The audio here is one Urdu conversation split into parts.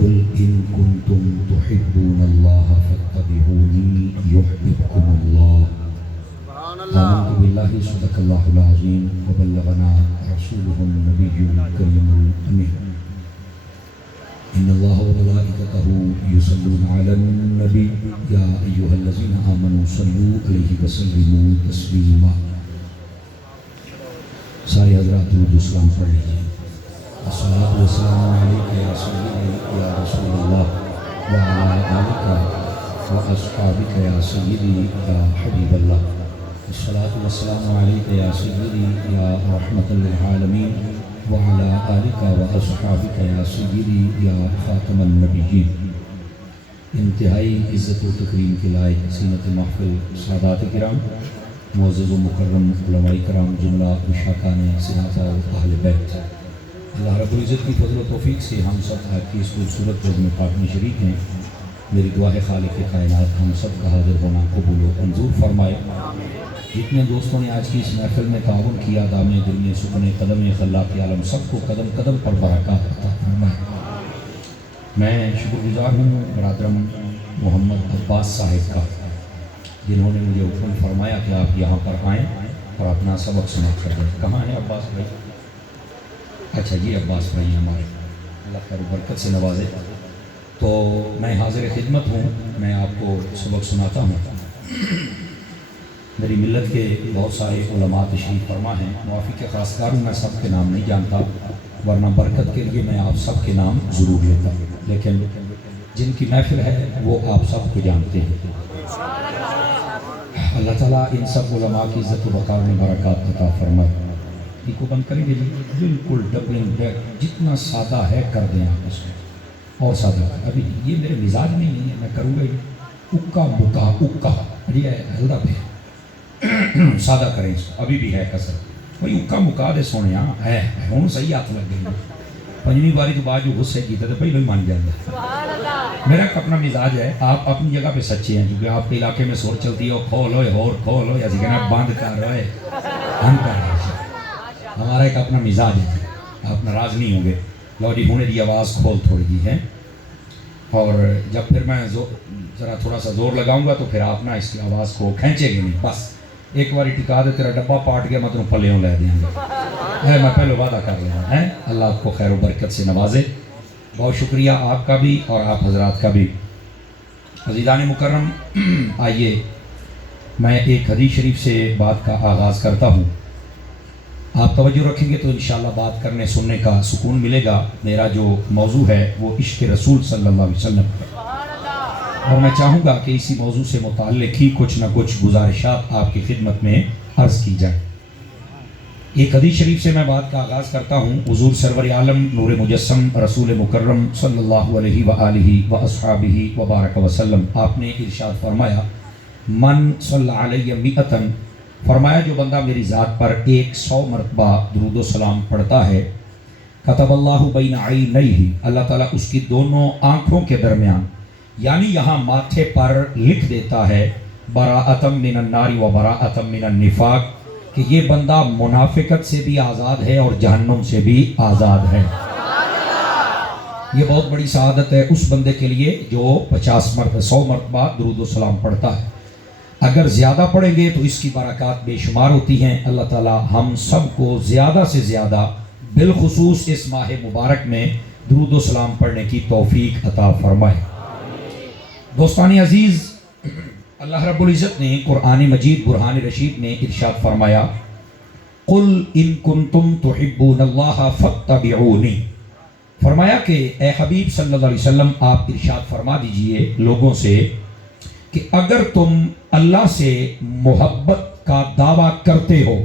قل إن كنتم تحبون الله فاتبعوني يحببكم الله آمنت بالله صدق الله العظيم وبلغنا رسوله النبي الكريم الأمين إن الله وملائكته يصلون على النبي يا أيها الذين آمنوا صلوا عليه وسلموا تسليما. سارے حضرات درود و سلام پڑھ لیجیے. الصلاۃ والسلام علیک یا سیدی یا رسول اللہ وعلی آلک واصحابک یا سیدی یا حبیب اللہ. الصلاۃ والسلام علیک یا سیدی یا رحمت للعالمین وعلی آلک واصحابک یا سیدی یا خاتم النبیین. انتہائی عزت و تکریم کے لائق زینت محفل سادات کرام، معزز و مکرم علماء کرام، جملہ مشاکان صحابہ و اہل بیت، اللہ رب العزت کی فضل و توفیق سے ہم سب آج کی اس خوبصورت رزم پاک میں شریک ہیں. میری دعا ہے خالق کائنات ہم سب کا حاضر ہونا قبول و منظور فرمائے. جتنے دوستوں نے آج کی اس محفل میں تعاون کیا، دامِ دل میں سکون قدم خلاق عالم سب کو قدم قدم پر برکات عطا فرمائے. میں شکر گزار ہوں برادرم محمد عباس صاحب کا، جنہوں نے مجھے حکم فرمایا کہ آپ یہاں پر آئیں اور اپنا سبق سماعت کر دیں. کہاں ہیں عباس بھائی؟ اچھا جی، عباس بھائی ہمارے، اللہ خیر و برکت سے نوازے. تو میں حاضر خدمت ہوں، میں آپ کو سبق سناتا ہوں. میری ملت کے بہت سارے علماء تشریف فرما ہیں، موافق خاصکار ہوں، میں سب کے نام نہیں جانتا، ورنہ برکت کے لیے میں آپ سب کے نام ضرور لیتا ہوں، لیکن جن کی محفل ہے وہ آپ سب کو جانتے ہیں. اللہ تعالیٰ ان سب علماء کی عزت و وقار میں برکات عطا فرمائے. یہ کو بند کریں گے جی، بالکل ڈبلنگ بیک، جتنا سادہ ہے کر دیں آپ اس میں، اور سادہ. ابھی یہ میرے مزاج نہیں ہے، میں کروں گا یہ اکا بکا اکا، یہ ہلدا پہ سادہ کریں اس کو. ابھی بھی ہے کسر بھائی، اکا مکا دے سونے ہے ہوں صحیح ہاتھ لگ گئی. پنجویں باری تو بعد جو غصے کیتا تھا پہلے ہی مان جاتا. میرا اپنا مزاج ہے، آپ اپنی جگہ پہ سچے ہیں، کیونکہ آپ کے علاقے میں سور چلتی ہے کھول ہوئے اور کھول ہو، ایسی کہنا بند کر رہے ہم کر رہے. ہمارا ایک اپنا مزاج ہے، آپ ناراض نہیں ہوں گے. لو جی ہونے دی آواز کھول تھوڑی جی ہے، اور جب پھر میں ذرا تھوڑا سا زور لگاؤں گا تو پھر آپ نہ اس کی آواز کو کھینچے گے نہیں. بس ایک باری ٹکا دے، تیرا ڈبہ پاٹ گیا میں تمہیں پلیوں لے دیں گے. میں پہلے وعدہ کر رہا ہوں. اللہ آپ کو خیر و برکت سے نوازے. بہت شکریہ آپ کا بھی اور آپ حضرات کا بھی. عزیزان مکرم، آئیے میں ایک حدیث شریف سے بات کا آغاز کرتا ہوں. آپ توجہ رکھیں گے تو انشاءاللہ بات کرنے سننے کا سکون ملے گا. میرا جو موضوع ہے وہ عشق رسول صلی اللہ علیہ وسلم ہے، اور میں چاہوں گا کہ اسی موضوع سے متعلق ہی کچھ نہ کچھ گزارشات آپ کی خدمت میں عرض کی جائیں. ایک حدیث شریف سے میں بات کا آغاز کرتا ہوں. حضور سرور عالم نور مجسم رسول مکرم صلی اللہ علیہ وآلہ واصحابہ وبارک وسلم، آپ نے ارشاد فرمایا من صلی علیہ مئتن، فرمایا جو بندہ میری ذات پر 100 مرتبہ درود و سلام پڑھتا ہے، کتب اللہ بین عینیہ، اللہ تعالیٰ اس کی دونوں آنکھوں کے درمیان، یعنی یہاں ماتھے پر لکھ دیتا ہے براءۃ من النار و براءۃ من النفاق، کہ یہ بندہ منافقت سے بھی آزاد ہے اور جہنم سے بھی آزاد ہے. یہ بہت بڑی سعادت ہے اس بندے کے لیے جو 100 مرتبہ درود و سلام پڑھتا ہے. اگر زیادہ پڑھیں گے تو اس کی برکات بے شمار ہوتی ہیں. اللہ تعالی ہم سب کو زیادہ سے زیادہ بالخصوص اس ماہ مبارک میں درود و سلام پڑھنے کی توفیق عطا فرمائے. دوستان عزیز، اللہ رب العزت نے قرآن مجید برہان رشید میں ارشاد فرمایا قل ان کنتم تحبون اللہ فاتبعونی، فرمایا کہ اے حبیب صلی اللہ علیہ وسلم آپ ارشاد فرما دیجئے لوگوں سے کہ اگر تم اللہ سے محبت کا دعویٰ کرتے ہو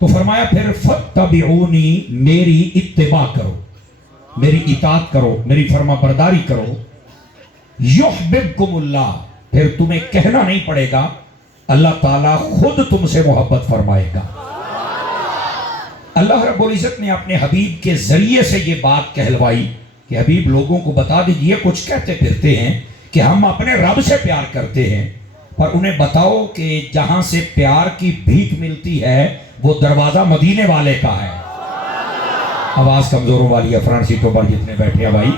تو فرمایا پھر فاتبعونی، میری اتباع کرو، میری اطاعت کرو، میری فرما برداری کرو. یحببکم اللہ، پھر تمہیں کہنا نہیں پڑے گا، اللہ تعالیٰ خود تم سے محبت فرمائے گا. اللہ رب العزت نے اپنے حبیب کے ذریعے سے یہ بات کہلوائی کہ حبیب لوگوں کو بتا دیجئے، کچھ کہتے پھرتے ہیں کہ ہم اپنے رب سے پیار کرتے ہیں، پر انہیں بتاؤ کہ جہاں سے پیار کی بھیک ملتی ہے وہ دروازہ مدینے والے کا ہے. آواز کمزوروں والی ہے، فرنٹ سیٹوں پر جتنے بیٹھے ہیں بھائی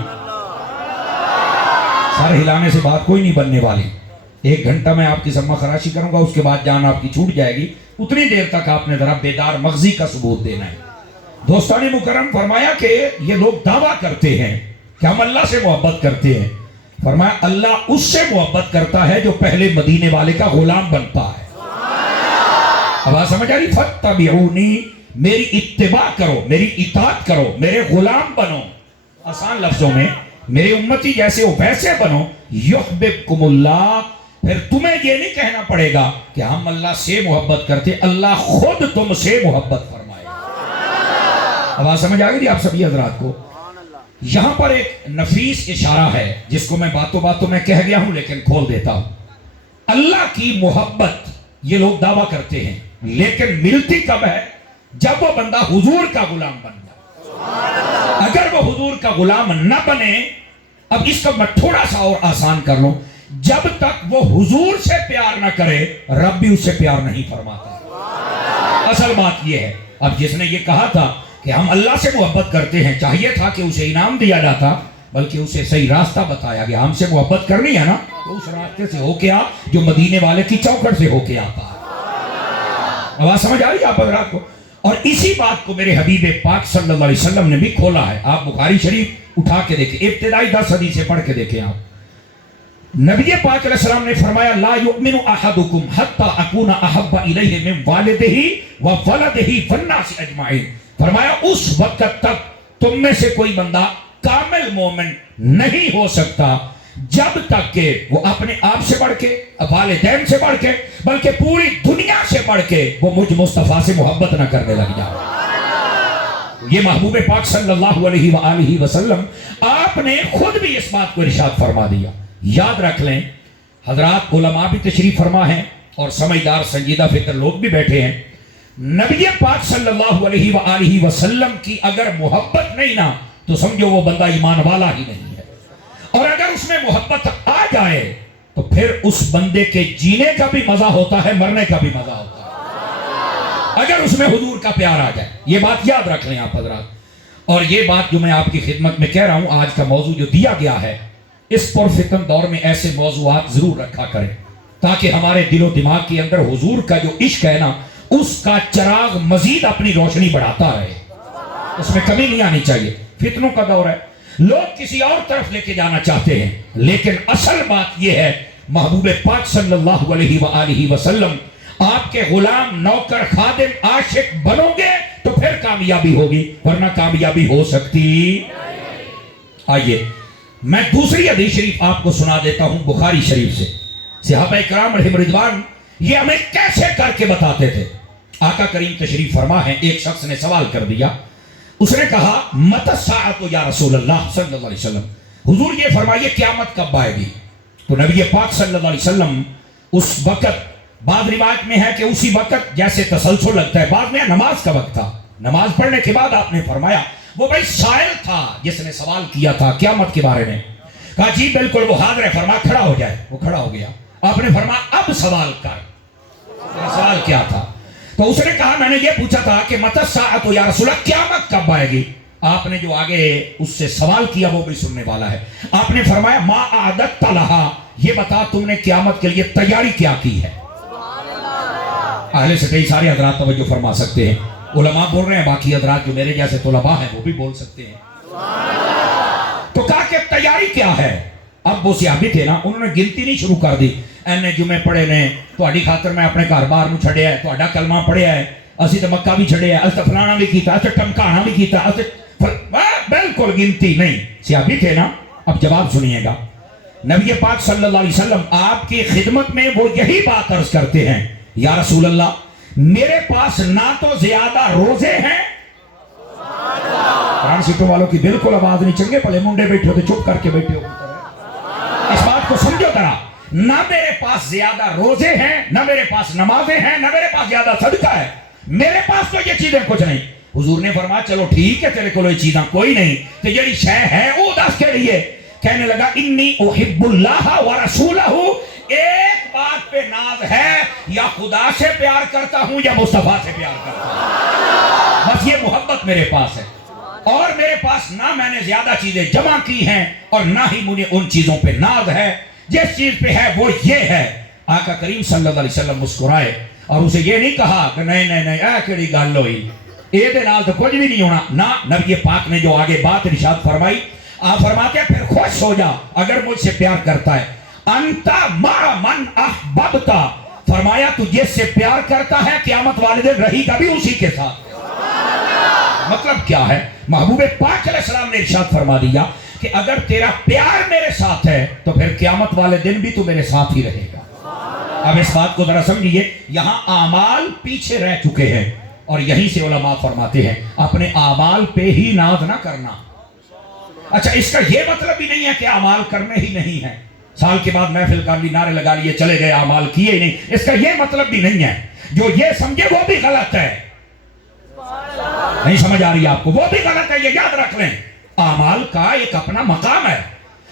سر ہلانے سے بات کوئی نہیں بننے والی. 1 گھنٹہ میں آپ کی ذمہ خراشی کروں گا, اس کے بعد جان آپ کی چھوٹ جائے گی. اتنی دیر تک آپ نے ذرا بیدار مغزی کا ثبوت دینا ہے. دوستان مکرم, فرمایا کہ یہ لوگ دعویٰ کرتے ہیں کہ ہم اللہ سے محبت کرتے ہیں. فرمایا اللہ اس سے محبت کرتا ہے جو پہلے مدینے والے کا غلام بنتا ہے. اب آپ سمجھ آ رہی؟ فَاتَّبِعُونِی, میری اتباع کرو, میری اطاعت کرو, میرے غلام بنو. آسان لفظوں میں میرے امتی جیسے ہو ویسے بنو. یحببکم اللہ, پھر تمہیں یہ نہیں کہنا پڑے گا کہ ہم اللہ سے محبت کرتے, اللہ خود تم سے محبت فرمائے. اب آپ سمجھ آ گئی آپ سبھی حضرات کو؟ یہاں پر ایک نفیس اشارہ ہے جس کو میں باتوں باتوں میں کہہ گیا ہوں لیکن کھول دیتا ہوں. اللہ کی محبت یہ لوگ دعویٰ کرتے ہیں, لیکن ملتی کب ہے؟ جب وہ بندہ حضور کا غلام بن جائے. اگر وہ حضور کا غلام نہ بنے, اب اس کو میں تھوڑا سا اور آسان کر لوں, جب تک وہ حضور سے پیار نہ کرے رب بھی اس سے پیار نہیں فرماتا. اصل بات یہ ہے. اب جس نے یہ کہا تھا کہ ہم اللہ سے محبت کرتے ہیں, چاہیے تھا کہ اسے انعام دیا جاتا, بلکہ اسے صحیح راستہ بتایا گیا. ہم سے محبت کرنی ہے نا تو اس راستے سے ہو کے آ جو مدینے والے کی چوکھٹ سے ہو کے آتا ہے. آواز سمجھ آ رہی ہے آپ حضرات کو؟ اور اسی بات کو میرے حبیب پاک صلی اللہ علیہ وسلم نے بھی کھولا ہے. آپ بخاری شریف اٹھا کے دیکھیں, ابتدائی 10 حدیثیں پڑھ کے دیکھیں. آپ نبی پاک علیہ السلام نے فرمایا لا یؤمن احدکم حتی اکون احب الیہ من والدہ وولدہ والناس اجمعین. فرمایا اس وقت تک تم میں سے کوئی بندہ کامل مومن نہیں ہو سکتا جب تک کہ وہ اپنے آپ سے بڑھ کے, والدین سے بڑھ کے, بلکہ پوری دنیا سے بڑھ کے وہ مجھ مصطفیٰ سے محبت نہ کرنے لگ جائے. یہ محبوب پاک صلی اللہ علیہ وآلہ وسلم آپ نے خود بھی اس بات کو ارشاد فرما دیا. یاد رکھ لیں حضرات, علماء بھی تشریف فرما ہیں اور سمجھدار سنجیدہ فکر لوگ بھی بیٹھے ہیں. نبی پاک صلی اللہ علیہ وآلہ وسلم کی اگر محبت نہیں نا تو سمجھو وہ بندہ ایمان والا ہی نہیں ہے. اور اگر اس میں محبت آ جائے تو پھر اس بندے کے جینے کا بھی مزہ ہوتا ہے, مرنے کا بھی مزہ ہوتا ہے, اگر اس میں حضور کا پیار آ جائے. یہ بات یاد رکھ لیں آپ حضرات. اور یہ بات جو میں آپ کی خدمت میں کہہ رہا ہوں, آج کا موضوع جو دیا گیا ہے, اس پرفتن دور میں ایسے موضوعات ضرور رکھا کریں تاکہ ہمارے دل و دماغ کے اندر حضور کا جو عشق ہے نا اس کا چراغ مزید اپنی روشنی بڑھاتا رہے, اس میں کمی نہیں آنی چاہیے. فتنوں کا دور ہے, لوگ کسی اور طرف لے کے جانا چاہتے ہیں, لیکن اصل بات یہ ہے محبوب پاک صلی اللہ علیہ وآلہ وسلم آپ کے غلام, نوکر, خادم, عاشق بنو گے تو پھر کامیابی ہوگی, ورنہ کامیابی ہو سکتی. آئیے میں دوسری حدیث شریف آپ کو سنا دیتا ہوں بخاری شریف سے. صحابہ کرام علیہم رضوان یہ ہمیں کیسے کر کے بتاتے تھے. آقا کریم تشریف فرما ہے, ایک شخص نے سوال کر دیا, اس نے کہا متی الساعۃ یا رسول اللہ صلی اللہ علیہ وسلم, حضور یہ فرمائیے قیامت کب آئے گی. تو نبی پاک صلی اللہ علیہ وسلم اس وقت, بعض روایت میں ہے کہ اسی وقت جیسے تسلسل لگتا ہے, بعد میں نماز کا وقت تھا, نماز پڑھنے کے بعد آپ نے فرمایا وہ بھائی سائل تھا جس نے سوال کیا تھا قیامت کے بارے میں, کہا جی بالکل وہ حاضر ہے, فرمایا کھڑا ہو جائے. وہ کھڑا ہو گیا. آپ نے فرمایا اب سوال کر. سوال کیا تھا؟ تو اس نے کہا میں نے یہ پوچھا تھا کہ متی الساعۃ یا رسول اللہ, قیامت کب آئے گی. آپ نے جو آگے اس سے سوال کیا وہ بھی سننے والا ہے. آپ نے فرمایا ما اعددت لہا, یہ بتا تم نے قیامت کے لیے تیاری کیا کی ہے. اہل سے کئی سارے حضرات توجہ فرما سکتے ہیں, علماء بول رہے ہیں, باقی حضرات جو میرے جیسے طلباء ہیں وہ بھی بول سکتے ہیں. تو کہا کہ تیاری کیا ہے. اب وہ صحابی تھے نا, انہوں نے گنتی نہیں شروع کر دی. اینے جمعے پڑھے نے, تہاڈی خاطر میں اپنے گھر بار نو چھڑیا ہے, تہاڈا کلمہ پڑھیا ہے, اسی تے مکہ بھی چھڑیا ہے, اسی فلانا بھی کیتا, اسی ٹمکانا بھی کیتا, بالکل گنتی نہیں. صحابی تھے نا. اب جواب سنیے گا. نبی پاک صلی اللہ علیہ وسلم آپ کی خدمت میں وہ یہی بات عرض کرتے ہیں, یا رسول اللہ میرے پاس نہ تو زیادہ روزے ہیں, قرآن سیٹوں والوں کی بالکل آواز نہیں, چنگے پلے منڈے بیٹھے ہو تو چپ کر کے بیٹھے ہو, اس بات کو سمجھو ذرا. نہ میرے پاس زیادہ روزے ہیں, نہ میرے پاس نمازیں ہیں, نہ میرے پاس زیادہ صدقہ ہے, میرے پاس تو یہ چیزیں کچھ نہیں. حضور نے فرمایا چلو ٹھیک ہے تیرے کو یہ چیزاں کوئی نہیں, تو یہ شے ہے وہ دس کے لیے. کہنے لگا انی احب اللہ ورسولہ, ایک بات پہ ناز ہے, یا خدا سے پیار کرتا ہوں یا مصطفیٰ سے پیار کرتا ہوں, بس یہ محبت میرے پاس ہے. اور میرے پاس نہ میں نے زیادہ چیزیں جمع کی ہیں اور نہ ہی مجھے ان چیزوں پہ ناز ہے، جس چیز پہ ہے وہ یہ ہے۔ آقا کریم صلی اللہ علیہ وسلم مسکرائے اور اسے یہ نہیں کہا کہ نہیں اے کیڑی گل ہوئی، یہ دے نال تو کچھ بھی نہیں ہونا، نہ نبی پاک نے جو آگے بات ارشاد فرمائی، آپ فرماتے ہیں پھر خوش ہو جا اگر مجھ سے پیار کرتا ہے، انتا مع من احببتا، فرمایا تو جس سے پیار کرتا ہے قیامت والے دن رہی گا بھی اسی کے ساتھ۔ مطلب کیا ہے؟ محبوب پاک علیہ السلام نے ارشاد فرما دیا کہ اگر تیرا پیار میرے ساتھ ہے تو پھر قیامت والے دن بھی تو میرے ساتھ ہی رہے گا۔ اب اس بات کو ذرا سمجھیے، یہاں اعمال پیچھے رہ چکے ہیں اور یہیں سے علماء فرماتے ہیں اپنے اعمال پہ ہی ناز نہ کرنا۔ اچھا، اس کا یہ مطلب بھی نہیں ہے کہ اعمال کرنے ہی نہیں ہے، سال کے بعد محفل کر لی، نعرے لگا لیے، چلے گئے، اعمال کیے ہی نہیں، اس کا یہ مطلب بھی نہیں ہے۔ جو یہ سمجھے وہ بھی غلط ہے، نہیں سمجھ آ رہی آپ کو، وہ بھی غلط ہے، یہ یاد رکھ لیں۔ اعمال کا ایک اپنا مقام ہے،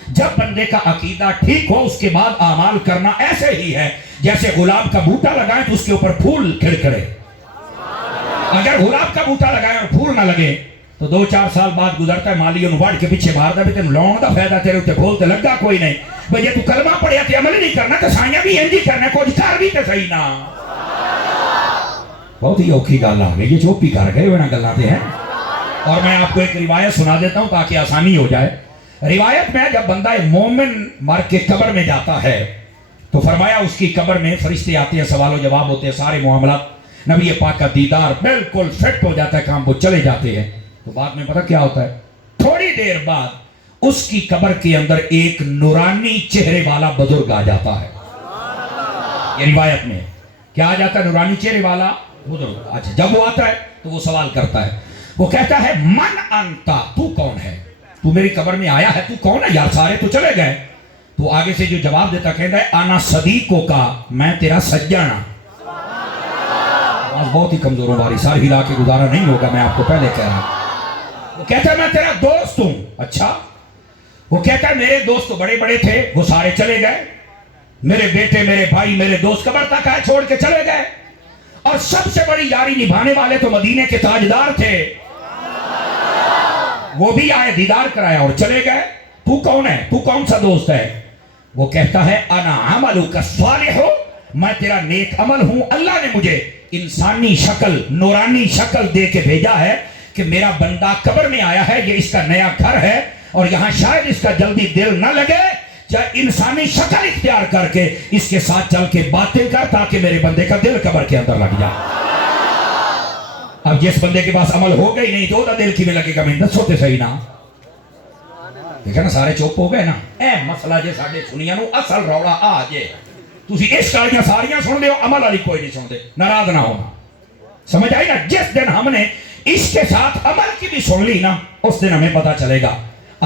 جب بندے کا عقیدہ ٹھیک ہو اس کے بعد اعمال کرنا ایسے ہی ہے جیسے گلاب کا بوٹا لگائیں تو اس کے اوپر پھول کھڑکھڑے۔ اگر گلاب کا بوٹا لگائیں اور پھول نہ لگے تو 2-4 سال بعد گزرتا ہے، مالی انہوں وڑ کے پیچھے مار دا بھی تین لون دا فائدہ تیرے ہوتے پھول تے لگا کوئی نہیں، بھئی یہ تو کلمہ پڑھیا تے عمل نہیں کرنا تے سائیاں بھی انجی کرنا، کچھ کر بھی تے صحیح نہ۔ بہت ہی اوکھی گل آ گئی، یہ چوپی کر گئے ہوئے نہ گلاتے ہیں۔ اور میں آپ کو ایک روایت سنا دیتا ہوں تاکہ آسانی ہو جائے۔ روایت میں جب بندہ مومن مر کے قبر میں جاتا ہے تو فرمایا اس کی قبر میں فرشتے آتے ہیں، سوال و جواب ہوتے ہیں، سارے معاملات، نبی پاک کا دیدار بالکل فٹ ہو جاتا ہے، کام وہ چلے جاتے ہیں۔ تو بعد میں پتہ کیا ہوتا ہے؟ تھوڑی دیر بعد اس کی قبر کے اندر ایک نورانی چہرے والا بزرگ آ جاتا ہے۔ یہ روایت میں کیا آ جاتا ہے؟ نورانی چہرے والا بزرگ۔ اچھا، جب وہ آتا ہے تو وہ سوال کرتا ہے، وہ کہتا ہے من انتا، تو کون ہے؟ تو میری قبر میں آیا ہے، تو کون ہے یار؟ سارے تو چلے گئے۔ تو آگے سے جو جواب دیتا کہتا ہے انا صدیقوں کا، میں تیرا سجانہ۔ آواز بہت ہی کمزور ہو باری، سار ہلا کے گزارا نہیں ہوگا، میں آپ کو پہلے کہہ رہا ہوں۔ وہ کہتا ہے میں تیرا دوست ہوں۔ اچھا، وہ کہتا ہے میرے دوست تو بڑے بڑے تھے، وہ سارے چلے گئے، میرے بیٹے، میرے بھائی، میرے دوست قبر تک آئے چھوڑ کے چلے گئے، اور سب سے بڑی یاری نبھانے والے تو مدینے کے تاجدار تھے، وہ بھی آئے، دیدار کرایا اور چلے گئے۔ تو کون ہے؟ تو کون سا دوست ہے؟ وہ کہتا ہے انا عملک الصالح، میں تیرا نیک عمل ہوں، اللہ نے مجھے انسانی شکل، نورانی شکل دے کے بھیجا ہے کہ میرا بندہ قبر میں آیا ہے، یہ اس کا نیا گھر ہے اور یہاں شاید اس کا جلدی دل نہ لگے، چاہے انسانی شکل اختیار کر کے اس کے ساتھ چل کے باتیں کر تاکہ میرے بندے کا دل قبر کے اندر لگ جائے۔ اب جس بندے کے پاس عمل ہو گئی نہیں تو دا دل کی میں لگے گا، میں دس ہوتے صحیح نا، دیکھا نا سارے چوپ ہو گئے نا۔ اے مسئلہ جے ساڑھے سنیا نو اصل روڑا آ جے، تُسی اس کالیاں ساریاں سن دے ہو، عمل علی کوئی نہیں سن دے، ناراض نہ ہونا۔ سمجھ آئی نا؟ جس دن ہم نے اس کے ساتھ عمل کی بھی سن لی نا، اس دن ہمیں پتا چلے گا۔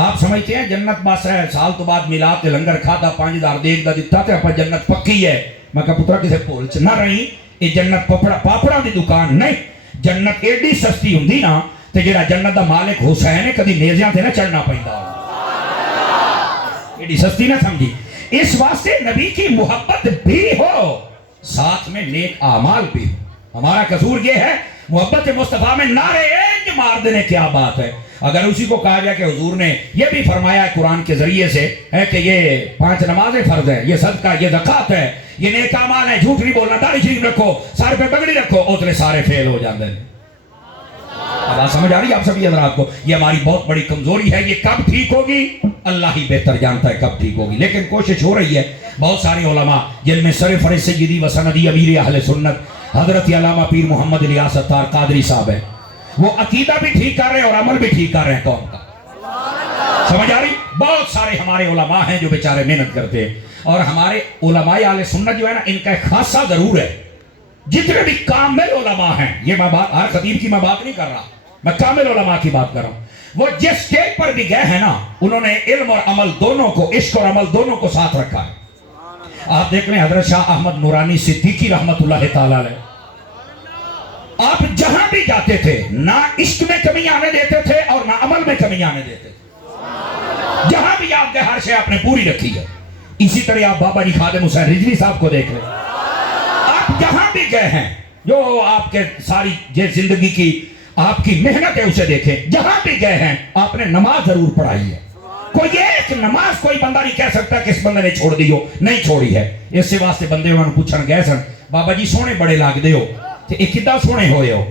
آپ سمجھتے ہیں جنت بس ہے، سال تو بعد میلاد تے لنگر کھادا 5000 دیکھ دا دیتا تے اپا جنت پکی ہے۔ میں کہا پترہ کسے پول چ نہ رہی، یہ جنت پاپڑا دی دکان نہیں، جنت ایڈی سستی ہوندی نا تے جڑا جنت دا مالک حسین ہے کدی نیزیاں تے نہ چڑھنا پیندا، ایڈی سستی نہ سمجھی۔ اس واسطے نبی کی محبت بھی ہو، ساتھ میں نیک اعمال بھی ہو۔ ہمارا قصور یہ ہے محبت مصطفیٰ میں نعرے انج مار دینے، کیا بات ہے۔ اگر اسی کو کہا جائے کہ حضور نے یہ بھی فرمایا ہے قرآن کے ذریعے سے ہے کہ یہ 5 نمازیں فرض ہیں، یہ صدقہ، یہ زکوٰۃ ہے، یہ نیک اعمال ہے، جھوٹ نہیں بولنا، داڑھی شریف رکھو، سارے پہ پگڑی رکھو، اتنے سارے فیل ہو جاندے ہیں۔ اب آپ سمجھ آ رہی ہے آپ سبھی حضرات کو؟ یہ ہماری بہت بڑی کمزوری ہے، یہ کب ٹھیک ہوگی اللہ ہی بہتر جانتا ہے کب ٹھیک ہوگی، لیکن کوشش ہو رہی ہے۔ بہت سارے علماء جن میں سرفر سیدی و سندی امیر اہل سنت حضرت علامہ پیر محمد الیاس اتار قادری صاحب ہیں، وہ عقیدہ بھی ٹھیک کر رہے ہیں اور عمل بھی ٹھیک کر رہے ہیں قوم کا۔ سمجھ آ رہی؟ بہت سارے ہمارے علماء ہیں جو بیچارے محنت کرتے ہیں، اور ہمارے علماء اہل سنت جو ہے نا، ان کا ایک خاصہ ضرور ہے، جتنے بھی کامل علماء ہیں، یہ میں بات ہر خطیب کی میں بات نہیں کر رہا، میں کامل علماء کی بات کر رہا ہوں، وہ جس سٹیج پر بھی گئے ہیں نا، انہوں نے علم اور عمل دونوں کو، عشق اور عمل دونوں کو ساتھ رکھا ہے۔ آپ دیکھ لیں حضرت شاہ احمد نورانی صدیقی رحمت اللہ تعالیٰ علیہ، آپ جہاں بھی جاتے تھے نہ عشق میں کمی آنے دیتے تھے اور نہ عمل میں کمی آنے دیتے تھے، جہاں بھی آپ گئے ہر شے آپ نے پوری رکھی ہے۔ اسی طرح آپ بابا جی خادم حسین رضوی صاحب کو دیکھ لیں، آپ جہاں بھی گئے ہیں، جو آپ کے ساری زندگی کی آپ کی محنت ہے اسے دیکھیں. جہاں بھی گئے ہیں آپ نے نماز ضرور پڑھائی ہے. کوئی ایک نماز کوئی بندہ نہیں کہہ سکتا کہ اس بندے نے چھوڑ دی ہو, نہیں چھوڑی ہے. اس سے واسطے بندے انہوں نے پوچھن گئے سن, بابا جی سونے بڑے لگتے ہو تے یہ کداں سونے ہوئے ہو؟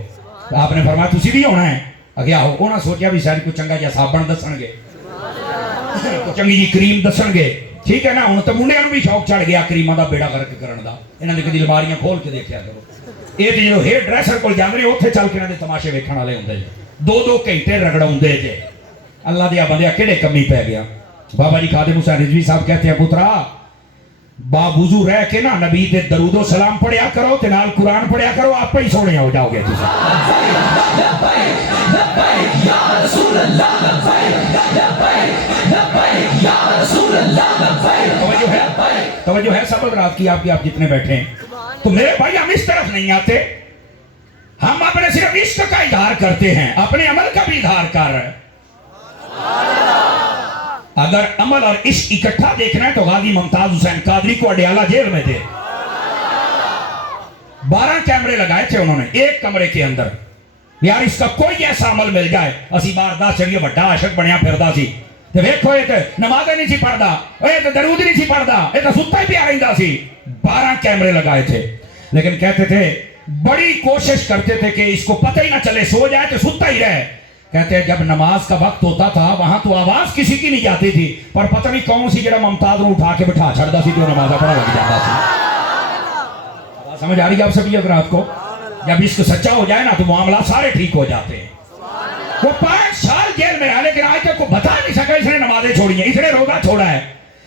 آپ نے فرمایا تسی بھی ہونا ہے. اگیا ہو انہاں سوچیا بھی شاید کوئی چنگا جا صابن دسن گے, کوئی چنگی جی کریم دسن گے, ٹھیک ہے نا. ہوں تو منڈیاں نوں بھی شوق چڑھ گیا کریماں دا بیڑا غرق کرن دا. انہاں دی کدی الماریاں کھول کے دیکھیا کرو. یہ تو جو ہیئر ڈریسر کول جاندے نے اوتھے چل کے انہاں دے تماشے ویکھن والے ہوندے جے, 2-2 گھنٹے رگڑاوندے جے. اللہ دیا بندیا کہڑے کمی پی گیا. بابا جی خادم حسین رضوی صاحب کہتے ہیں پترا با وضو رہ کے نا نبی دے درود و سلام پڑھیا کرو تے نال قرآن پڑھیا کرو, آپ ہی سونے ہو جاؤ گے. توجہ ہے سب حضرات کی, آپ جتنے بیٹھے ہیں. تو میرے بھائی ہم اس طرف نہیں آتے, ہم اپنے صرف عشق کا اظہار کرتے ہیں, اپنے عمل کا بھی اظہار کر رہے ہیں. اگر عمل اور عشق اکٹھا دیکھنا ہے تو غازی ممتاز حسین قادری کو اڈیالہ جیل میں تھے. 12 کیمرے لگائے تھے انہوں نے ایک کمرے کے اندر. یار اس کا کوئی ایسا عمل مل جائے, اسی بار دا چڑھیے بڑا عاشق بنیا پھردا سی تے ویکھو یہ تے نماز نہیں سی پڑھدا, اے تے درود نہیں سی پڑھدا, اے تے ستا ہی پیا رہندا سی. 12 کیمرے لگائے تھے, لیکن کہتے تھے بڑی کوشش کرتے تھے کہ اس کو پتہ ہی نہ چلے, سو جائے تو ستا ہی رہے. کہتے ہیں جب نماز کا وقت ہوتا تھا وہاں تو آواز کسی کی نہیں جاتی تھی, پر پتہ نہیں کون سی جڑا ممتاز نے اٹھا کے بٹھا چھڑدا سی تو نماز پڑھا لگ جاتا سی. سمجھ آ رہی ہے آپ سبھی حضرات کو؟ جب عشق سچا ہو جائے نا تو معاملات سارے ٹھیک ہو جاتے ہیں. وہ 5 سال جیل میں رہا لیکن آج تک کو بتا نہیں سکا اس نے نمازیں چھوڑی ہیں, اس نے روزہ چھوڑا ہے.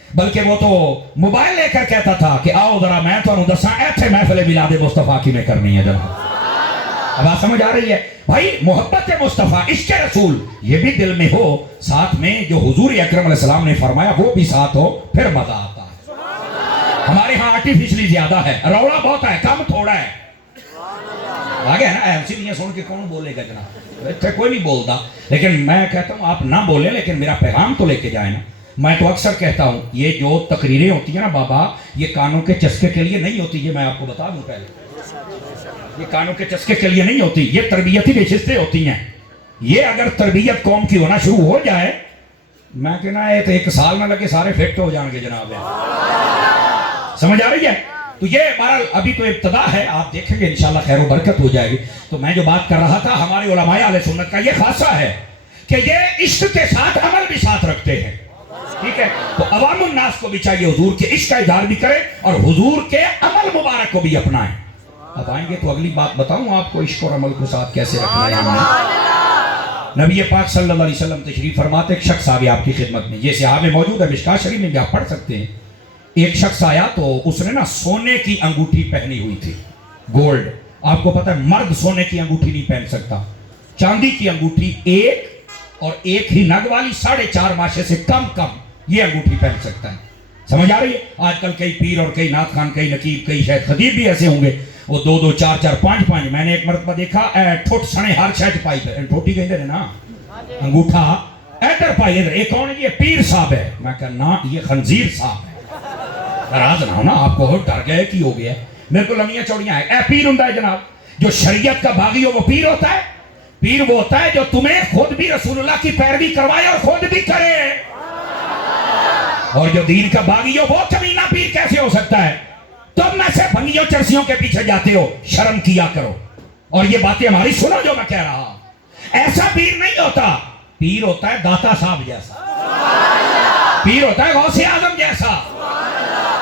بلکہ وہ تو موبائل لے کر کہتا تھا کہ آؤ ذرا میں تو دساں ایتھے محفل میلاد مصطفیٰ کی میں کرنی ہے. جناب اب آپ سمجھ آ رہی ہے بھائی, محبت مصطفیٰ عشق رسول یہ بھی دل میں ہو, ساتھ میں جو حضور اکرم علیہ السلام نے فرمایا وہ بھی ساتھ ہو, پھر مزہ آتا ہے. ہمارے ہاں آرٹیفیشلی زیادہ ہے, رولا بہت ہے, کم تھوڑا ہے. آگے ہے نا ایسی نہیں سن کے کون بولے گا جناب, کوئی نہیں بولتا. لیکن میں کہتا ہوں آپ نہ بولیں لیکن میرا پیغام تو لے کے جائیں نا. میں تو اکثر کہتا ہوں یہ جو تقریریں ہوتی ہیں نا بابا, یہ کانوں کے چسکے کے لیے نہیں ہوتی, یہ میں آپ کو بتا دوں پہلے, یہ کانوں کے چسکے کے لیے نہیں ہوتی, یہ تربیتی نشستیں ہوتی ہیں. یہ اگر تربیت قوم کی ہونا شروع ہو جائے, میں کہنا ہے تو 1 سال نہ لگے سارے فٹ ہو جان گے جناب. سمجھ آ رہی ہے؟ تو یہ بہرحال ابھی تو ابتدا ہے, آپ دیکھیں گے انشاءاللہ خیر و برکت ہو جائے گی. تو میں جو بات کر رہا تھا, ہمارے علماء اہل سنت کا یہ خاصہ ہے کہ یہ عشق کے ساتھ عمل بھی ساتھ رکھتے ہیں. ٹھیک ہے, تو عوام الناس کو بھی چاہیے حضور کے عشق کا اظہار بھی کرے اور حضور کے عمل مبارک کو بھی اپنائیں. اب آئیں گے تو اگلی بات بتاؤں آپ کو عشق اور عمل کو ساتھ کیسے رکھنا ہے. ہم نے نبی پاک صلی اللہ علیہ وسلم تشریف فرماتے, ایک شخص آ گیا آپ کی خدمت میں, یہ صحابہ موجود ہے مشکاۃ شریف میں بھی آپ پڑھ سکتے ہیں. ایک شخص آیا تو اس نے نا سونے کی انگوٹھی پہنی ہوئی تھی, گولڈ. آپ کو پتہ ہے مرد سونے کی انگوٹھی نہیں پہن سکتا, چاندی کی انگوٹھی ایک اور ایک ہی نگ والی 4.5 ماشے سے کم یہ انگوٹھی پہن سکتا ہے. سمجھ آ رہی ہے؟ آج کل کئی پیر اور کئی نعت خان, کئی نقیب, کئی شاید خطیب بھی ایسے ہوں گے, وہ 2-2, 4-4, 5-5. میں نے ایک مرتبہ دیکھا ٹھوٹ سنے ہر شاید پائی پہ ٹھوٹی کہتے ہیں نا, انگوٹھا ایڈر پائی ادھر. ایک کون ہے یہ پیر صاحب ہے. میں کہا نا یہ خنزیر صاحب ہے. ناراض نہ ہونا, آپ کو ڈر گئے کی ہو گیا. میرے کو لمیاں چوڑیاں ہیں. اے پیر ہوں ہے جناب, جو شریعت کا باغی ہو وہ پیر ہوتا ہے. پیر وہ ہوتا ہے جو تمہیں خود بھی رسول اللہ کی پیروی کروائے اور خود بھی کرے. اور جو دین کا باغی ہو وہ کمینہ پیر کیسے ہو سکتا ہے؟ تم میں سے بھنگیوں چرسیوں کے پیچھے جاتے ہو, شرم کیا کرو. اور یہ باتیں ہماری سنو جو میں کہہ رہا. ایسا پیر نہیں ہوتا, پیر ہوتا ہے داتا صاحب جیسا, پیر ہوتا ہے غوث اعظم جیسا,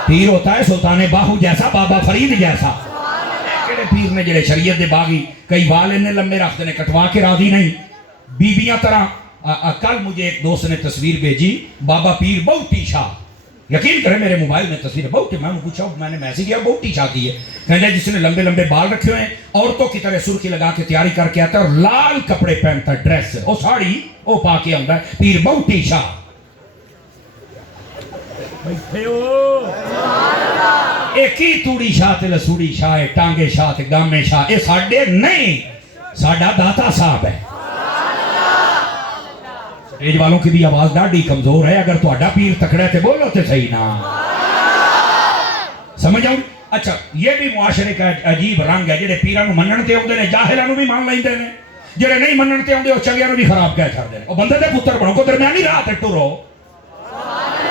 پیر ہوتا ہے سلطان باہو جیسا, بابا فرید جیسا. پیر نے جڑے شریعت دے باغی کئی وال انہیں لمبے رکھتے نے, کٹوا کے راضی نہیں. بیبیاں طرح. کل مجھے ایک دوست نے تصویر بھیجی, بابا پیر بہوٹی شاہ. یقین کریں میرے موبائل میں تصویر ہے بہوٹی. میں نے پوچھا, میں نے میسیج کیا بہوٹی شاہ کی ہے. کہنے جس نے لمبے لمبے بال رکھے ہوئے ہیں, عورتوں کی طرح سرخی لگا کے تیاری کر کے آتا ہے اور لال کپڑے پہنتا ہے, ڈریس وہ ساڑی وہ پا کے آتا ہے, پیر بہوٹی شاہ. ایک ہی توڑی شاہ تے لسوڑی شاہ, ٹانگے شاہ تے گامے شاہ, یہ ساڑھے نہیں, ساڑھا داتا صاحب ہے. سٹیج والوں کی بھی آواز ڈاڑی کمزور ہے, اگر تو اڈا پیر تکڑے تے بولو تے صحیح نا. سمجھ آؤں؟ اچھا یہ بھی معاشرے کا عجیب رنگ ہے, جڑے پیرانو منن تے ہوندے نے جاہلانو بھی مان لیندے نے, ਜਿਹੜੇ ਨਹੀਂ ਮੰਨਣ ਤੇ ਆਉਂਦੇ ਉਹ ਚੰਗਿਆਂ ਨੂੰ ਵੀ ਖਰਾਬ ਕਹਿ ਛੱਡਦੇ ਨੇ। ਉਹ ਬੰਦੇ ਦੇ ਪੁੱਤਰ ਬਣੋ, ਕੋ ਦਰਮਿਆਨੀ ਰਾਹ ਤੇ ਟੁਰੋ,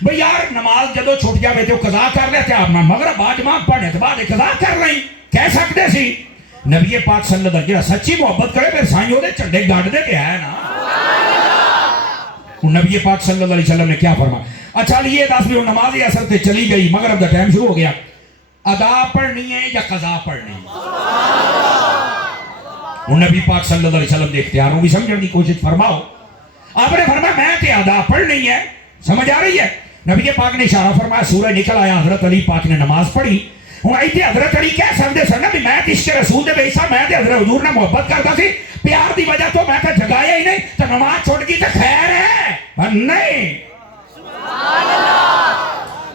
بھئی یار نماز جدو چھٹ جاوے تو قضا کر لیا آپ مغرب آج ماں پڑھنے تو بعد قضا کر لیں کہہ سکتے سی نبی پاک صلی اللہ علیہ وسلم سچی محبت کرے پھر سائیں ہو دے چنڈے گاڑ دے کے آئے نا نبی پاک صلی اللہ علیہ وسلم نے کیا فرمایا اچھا لیے 10 بھی نماز اثر تے چلی گئی مغرب دا ٹائم شروع ہو گیا ادا پڑھنی ہے یا قضا پڑھنی ہے نبی پاک صلی اللہ علیہ وسلم نے اختیاروں بھی سمجھنے کی کوشش فرماؤ آپ نے فرمایا میں تے ادا پڑھنی ہے سمجھ آ رہی ہے نبی پاک نے اشارہ فرمایا سورج نکل آیا حضرت علی پاک نے نماز پڑھی ہوں ایتھے حضرت علی کہہ سکتے سن بھی میں عشق رسول دے بیسا میں تے حضرت حضور نے محبت کرتا سی پیار دی وجہ تو میں تے جگایا ہی نہیں تو نماز چھوڑ گئی تو خیر ہے نہیں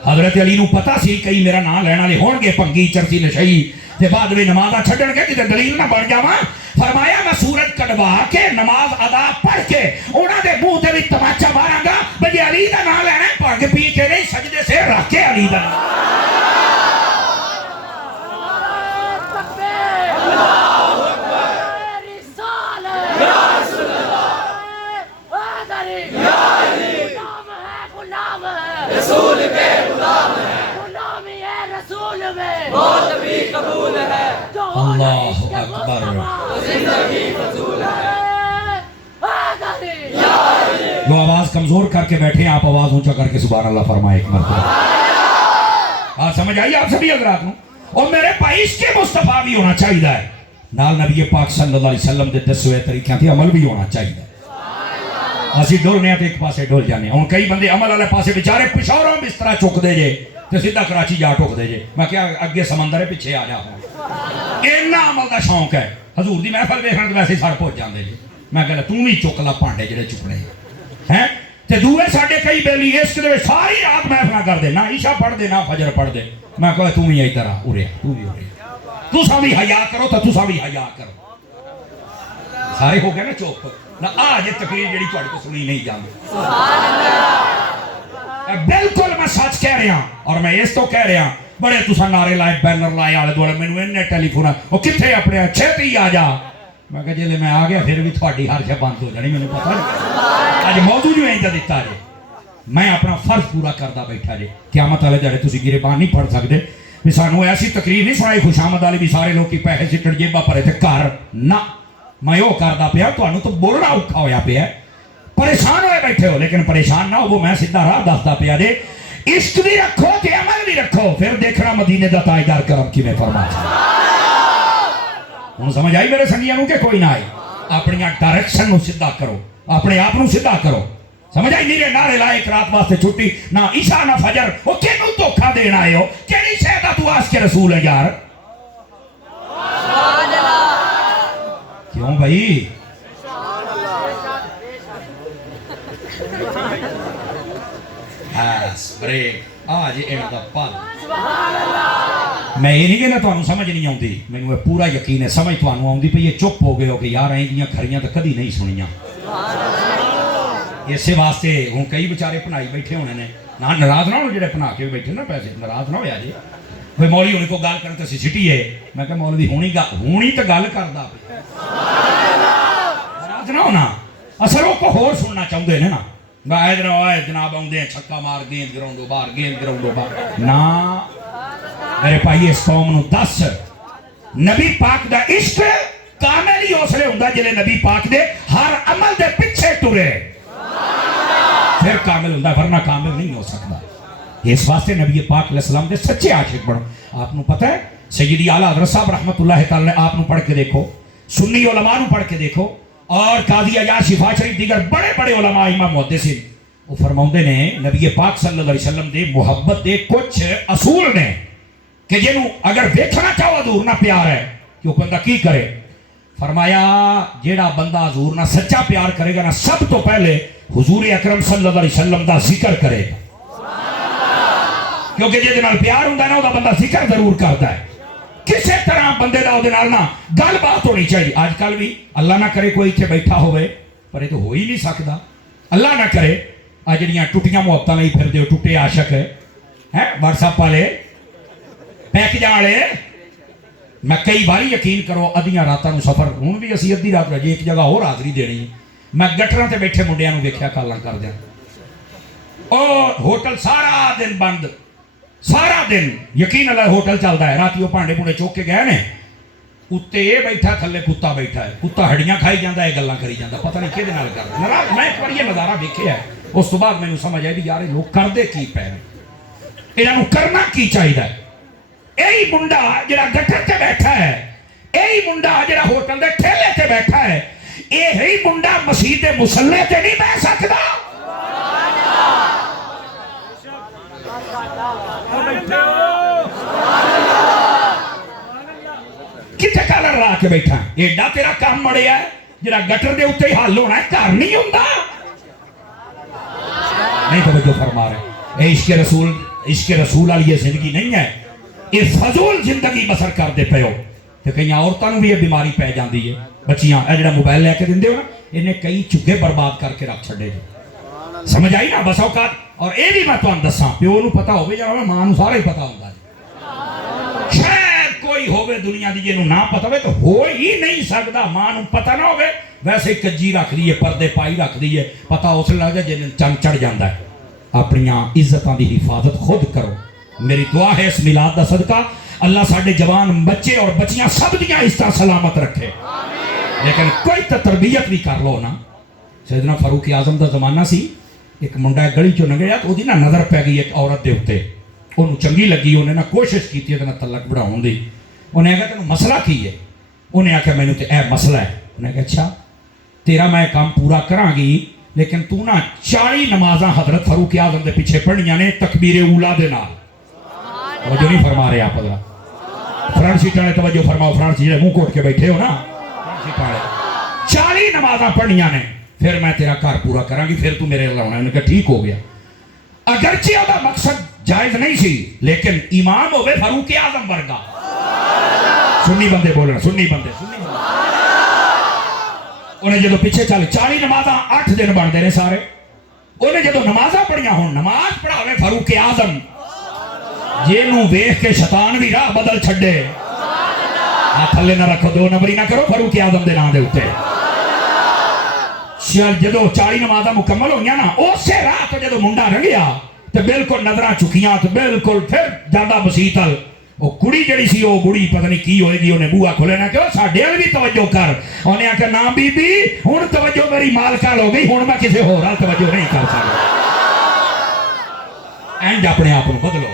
حضرت علی نو پتا سی کئی میرا نام لینا لے ہون گے پنگی چرسی نشئی تے بعد میں نمازہ چھڑن گے کہ دلیل نہ بڑھ جاواں فرمایا میں سورج کڑوا کے نماز ادا پڑھ کے انہاں دے منہ تے بھی تماچا ماراں گا بھئی علی دا نام لینا پگ پی کے نہیں سجدے سے رکھ کے علی دا رسول کے غلام ہے غلامی ہے رسول میں موت بھی قبول ہے اللہ اکبر زندگی فضول ہے جو آواز کمزور کر کے بیٹھے ہیں آپ آواز اونچا کر کے سبحان اللہ فرمائے ایک مرتبہ آج سمجھ آئی آپ سبھی حضرات نو اور میرے پاس اس کے مصطفیٰ بھی ہونا چاہیے ہے نال نبی پاک صلی اللہ علیہ وسلم دے دسوے طریقے تھے عمل بھی ہونا چاہیے اسی ڈولنے ہیں تو ایک پاسے ڈول جانے ہوں کئی بندے عمل والے پاسے بیچارے پشوروں بسترا چک دے جے تو سیدھا کراچی جا ٹک دے جے میں کیا اگے سمندر ہے پیچھے آ جا ہوں اینا عمل دا شوق ہے حضور دی محفل ویکھن تے ویسے ہی سڑ پہنچ جاندے جے میں کہنا توں بھی چک لا پانڈے جڑے چکنے ہیں تے دوے ساڈے کئی بیلی عشق دے ساری رات محفلاں کر دے نہ عشاء پڑھ دے نہ فجر پڑھ دے میں کہا توں بھی ادھر آ اورے تو بھی اورے تساں بھی حیا کرو تو تساں بھی حیا کرو سارے ہو گئے نا چوپ نہ آج تقریر جڑی تواڈے کو سنی نہیں جاندی بالکل میں سچ کہہ رہا اور میں اس تو کہہ رہا بڑے تساں نعرے لائے بینر لائے آلے دوالے مینوں انے ٹیلی فون او کتھے اپنے چھتی آ جا میں کہا جلے میں آ گیا پھر بھی تھوڑی ہر شے بند ہو جانی مینوں پتہ نہیں اج موضوع جو ایندا دتا جے میں اپنا فرض پورا کردا بیٹھا جے قیامت والے جڑے تسی گریبان نہیں پڑھ سکدے بھی سانو ایسی تقریر نہیں سنائی خوشامد والی بھی سارے لوگ کی پیسے سٹڑ جیبا پرے تے کر نہ میں وہ کردا پیا تانوں تو بولنا اوکھا ہویا پیا پریشان ہوئے بیٹھے ہو لیکن پریشان نہ ہو وہ میں سیدھا راہ دسدا پیا جے عشق بھی رکھو تے عمل بھی رکھو پھر دیکھنا مدینے دا تاجدار کرم کیویں فرماتا ہن سمجھ آئی میرے سنگیاں نو کہ کوئی نہ آئی اپنی ڈائریکشن نو سیدھا کرو اپنے آپ نو سیدھا کرو سمجھ آئی نیرے نعرے لائے ایک رات واسطے چھٹی نہ عشاء نہ فجر او کینوں دھوکا دینا آئے ہو کیڑی شے دا تو آس کے رسول ہے یار کیوں بھائی بریک آج اینا دا پال میں یہ نہیں کہنا تانوں سمجھ نہیں آؤندی مینوں پورا یقین ہے سمجھ تانوں آؤندی پئی یہ چپ ہو گئے ہو کہ یار این دیاں کھریاں تو کدی نہیں سنیاں اسی واسطے ہوں کئی بیچارے پنائی بیٹھے ہونے نے نہ ناراض نہ ہو جڑے پنا کے بیٹھے نا پیسے ناراض نہ ہویا جی بھئی مولوی ہونے کو گل کرن تے سٹی ہے میں کہ مولوی ہونی تے گل کردا پیا ناراض نہ ہونا اصل وہ کو ہور سننا چاہندے نے نا میں جناب آؤندے ہیں چھکا مار گیند گراؤنڈوں باہر نا میرے بھائی اس قوم نو دس نبی پاک دا عشق کامل ہی اسلے ہوندا جلے نبی پاک دے ہر عمل دے پیچھے ٹرے پھر کامل ہوندا ورنہ کامل نہیں ہو سکتا اس واسطے نبی پاک علیہ السلام دے سچے عاشق بنو آپ نو پتہ ہے سیدی اعلیٰ حضرت صاحب رحمت اللہ تعالی آپ نو پڑھ کے دیکھو سنی علماء نو پڑھ کے دیکھو اور قاضی عیاض شفا شریف دیگر بڑے بڑے علماء امام محدثین وہ فرماؤندے نے نبی پاک صلی اللہ علیہ وسلم دے محبت دے کچھ اصول نے کہ جنوں اگر دیکھنا چاہو حضور نہ پیار ہے کہ وہ بندہ کی کرے فرمایا جیڑا بندہ حضور نہ سچا پیار کرے گا نا سب تو پہلے حضور اکرم صلی اللہ علیہ وسلم دا ذکر کرے گا کیونکہ جے نال پیار ہوندا ہے نا وہ بندہ ذکر ضرور کرتا ہے کسی طرح بندے دا وہ نال نا گل بات ہونی چاہیے آج کل بھی اللہ نہ کرے کوئی اتنے بیٹھا ہوئے پر یہ تو ہو ہی نہیں سکتا اللہ نہ کرے آج جڑیاں ٹوٹیاں محبتاں نہیں پھر دے ٹوٹے عاشق ہے واٹس ایپ والے پیک جان والے میں کئی باری یقین کرو ادیاں راتاں نو سفر ہوں بھی اسی ادھی رات جی ایک جگہ اور حاضری دینی میں گٹراں تے بیٹھے منڈیاں نو ویکھیا کالاں کر دیا اور ہوٹل سارا دن بند, سارا دن. یقین اللہ ہوٹل چلتا ہے. رات وہ بھانڈے بھوڑے چوک کے گئے نے, اتنے یہ بیٹھا, تھلے کتا بیٹھا ہے. کتا ہڈیاں کھائی جاتا ہے, گلاں کری جاتا, پتہ نہیں کہدے نال کر رہا. میں ایک بار یہ نظارہ دیکھا ہے. اس تو بعد مینوں سمجھ آئی بھی یار لوگ کرتے کی پے, انہاں نوں کرنا کی چاہیے. یہی منڈا جڑا گٹر تے بیٹھا ہے, یہی منڈا جڑا ہوٹل دے ٹھیلے تے بیٹھا ہے, یہی منڈا مسجد دے مصلے تے نہیں بیٹھ سکدا. کتنے کالر لا کے بیٹھا, ایڈا تیرا کام مڑیا ہے جڑا گٹر دے اتنے ہی حل ہونا ہے, گھر نہیں ہوندا. نہیں توجہ فرما رہے. اے عشق رسول والی یہ زندگی نہیں ہے, یہ فضول زندگی بسر کرتے پے ہو. تو کئی عورتوں بھی یہ بیماری پی جاتی ہے. بچیاں اے جڑا موبائل لے کے دے ہو نا, انہیں کئی چگے برباد کر کے رکھ چھڑے. سمجھ آئی نا بس اوقات. اور یہ بھی میں تمہیں دساں, پیو نو پتا ہوے یا ماں نو سارا ہی پتا ہوتا ہے. شاید کوئی ہوے دنیا دی جنوں نہ پتا ہوے تو ہو ہی نہیں سکتا. ماں نو پتا نہ ہوے ویسے کجی رکھ دی ہے, پردے پائی رکھ دی ہے, پتا اس لگ جائے جن چند چڑھ جاتا ہے. اپنی عزتوں دی حفاظت خود کرو. میری دعا ہے اس میلاد دا صدقہ اللہ ساڈے جوان بچے اور بچیاں سب دیاں اس طرح سلامت رکھے. لیکن کوئی تو تربیت بھی کر لو نا. سیدنا فاروق اعظم دا زمانہ سی, ایک منڈا گلی چوں لنگیا تو وہ نا نظر پی گئی ایک عورت دے اتنے. انہوں چنگی لگی, انہیں نہ کوشش کی تھی تلک بڑھاؤن دی. انہیں آخیا تینوں مسئلہ کی ہے؟ انہیں آخیا مینوں تے اے مسئلہ ہے. انہیں کہا اچھا تیرا میں کام پورا کراں گی, لیکن تو نا 40 نمازاں حضرت فاروق اعظم دے پیچھے پڑھنیاں نے تکبیر اولا دے نال. توجہ نہیں فرما رہے آپ حضرات. فرنٹ سیٹ والے توجہ فرماؤ, فرنٹ سیٹ منہ کوٹ کے بیٹھے ہو نا, فرنٹ سیٹ والے 40 نمازاں پڑھنیاں نے, پھر میں تیرا کار پورا کراں گی, پھر تو میرے اللہ ہونا. انہوں نے کہا ٹھیک ہو گیا. اگرچہ وہ مقصد جائز نہیں سی, لیکن امام ہوئے فاروق اعظم ورگا. سنی بندے بولنا, سنی بندے. انہیں جدو پیچھے چل 40 نمازاں 8 دن بنتے رہے سارے. انہیں جدو نمازاں پڑھیاں ہوں, نماز پڑھاوے فاروق اعظم, جنوں ویکھ کے شیطان بھی راہ بدل چھڈے. ہاتھ تھلے نہ رکھو, 2 نمبری نہ کرو فاروق اعظم دے نام دے اوتے. جدو 40 نمازاں مکمل ہوئیاں نا, اسی رات جدو منڈا رنگیا تو بالکل نظراں چکیاں, تو بالکل پھر جانا مسیت ال. وہ کڑی جڑی سی, وہ بڑی پتہ نہیں کی ہوئے گی, انہیں بوہا کھولے نہ کہ ساڈے ول بھی توجہ کر. انہیں آخیا نا بی بی, ہن توجہ میری مالکال ہو گئی, ہن میں کسی ہور نال توجہ نہیں کر سکتا. اینج اپنے آپ کو بدلو.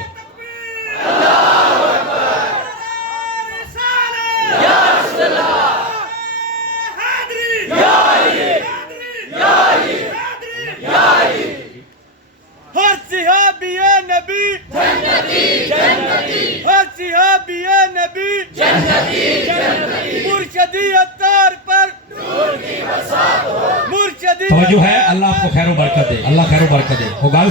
ہر صحابی نبی جنتی جنتی, ہر صحابی نبی جنتی جنتی, مرشدی اتار پر نور کی بساط ہو, مرشدی. توجہ ہے, اللہ آپ کو خیر و برکت دے, اللہ خیر و برکت دے. وہ گل